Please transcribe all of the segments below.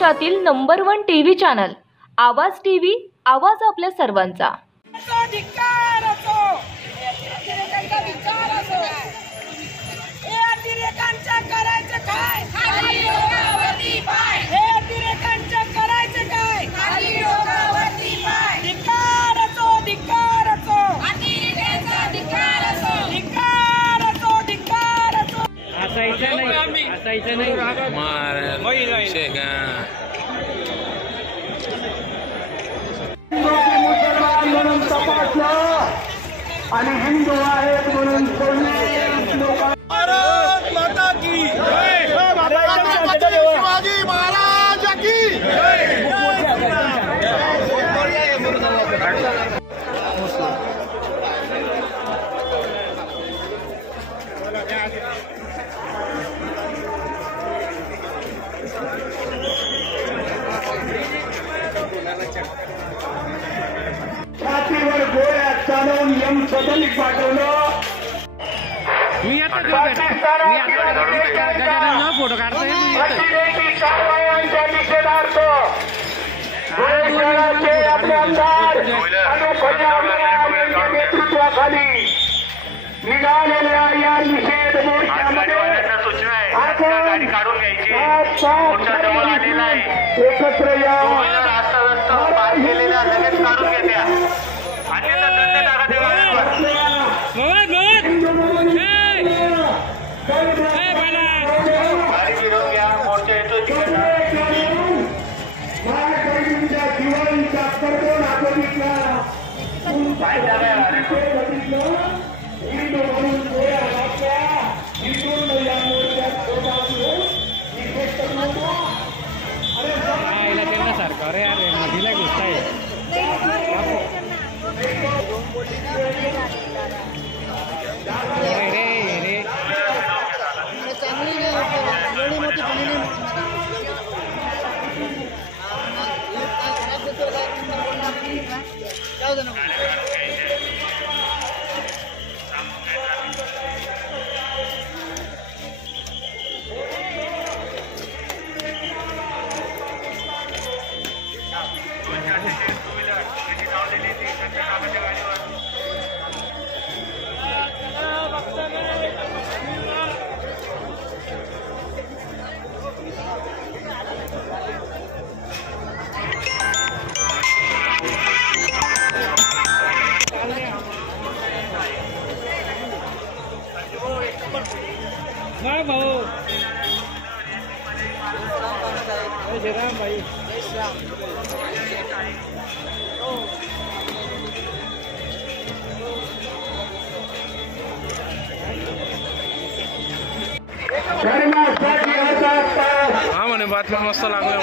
महाराष्ट्रातील number 1 TV channel आवाज TV, आवाज आपल्या सर्वांचा। आणि हिंदू आहेत म्हणून भारत माता की जय, शिवाजी महाराज की छातीवर गोळ्या चालवून यम सदनिक पाठवलं। फोटो काढतोय कारवायांच्या निषेधार्थ धुळे शहराचे आपले आमदार यांच्या नेतृत्वाखाली निघालेल्या या निषेध मोर्चामध्ये एकत्र या दिवाळीचा कर्तव्य आचरितला सरकार यार नदीला घुसताय भाऊ जय राम भाई हाँ मैंने बात में मस्त लागलो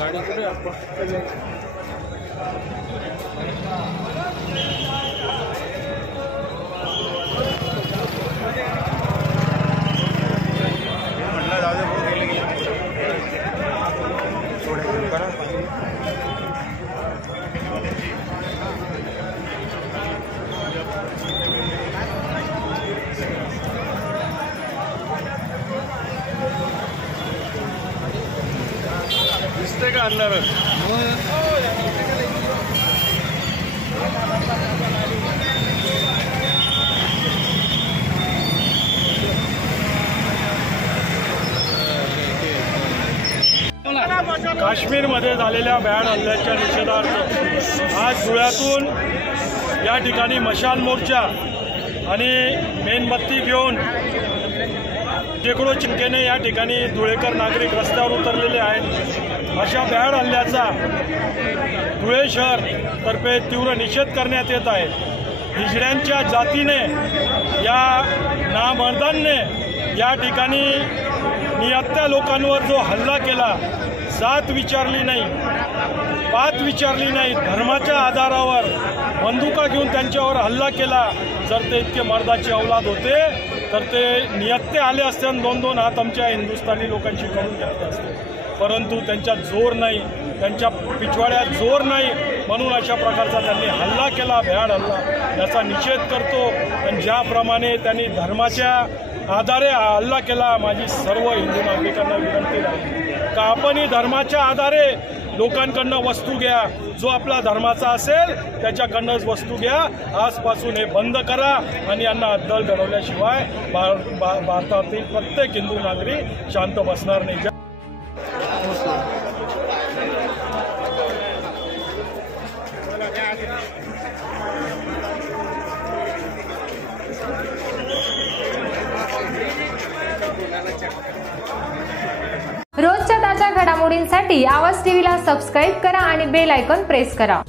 गाड़ी कुठे आपण म्हटलं जाऊ दे थोडे करा दिसते का अंदर काश्मीरमध्ये झालेल्या भ्याड हल्ल्याच्या निषेधार्थ आज धुळ्यातून या ठिकाणी मशाल मोर्चा आणि मेणबत्ती घेऊन शेकडो चिंतेने या ठिकाणी धुळेकर नागरिक रस्त्यावर उतरलेले आहेत। अशा भ्याड हल्ल्याचा धुळे शहर तर्फे तीव्र निषेध करण्यात येत आहे। हिजड्यांच्या जातीने या नामर्दांनी या ठिकाणी निहत्या लोकांवर जो हल्ला केला जात विचारली नाही, पात विचारली नाही, धर्माच्या आधारावर बंदुका घेऊन त्यांच्यावर हल्ला केला. जर ते इतके मर्दाची औलाद होते तर ते नियत्ते आले असते आणि 2-2 हात आमच्या हिंदुस्थानी लोकांशी करून घेतले असते. परंतु त्यांच्यात जोर नाही, त्यांच्या पिछवाड्यात जोर नाही, म्हणून अशा प्रकारचा त्यांनी हल्ला केला, भ्याड हल्ला. याचा निषेध करतो. आणि ज्याप्रमाणे त्यांनी धर्माच्या आधारे हल्ला केला, माझी सर्व हिंदू नागरिकांना विनंती आहे का आपणही धर्माच्या आधारे लोकांकडनं वस्तू घ्या. जो आपला धर्माचा असेल त्याच्याकडनंच वस्तू घ्या. आजपासून हे बंद करा आणि यांना अद्दल घडवल्याशिवाय भारतातील प्रत्येक हिंदू नागरिक शांत बसणार नाही. रोजच्या ताज्या घडामोडींसाठी आवाज टीव्हीला सबस्क्राईब करा आणि बेल आयकॉन प्रेस करा.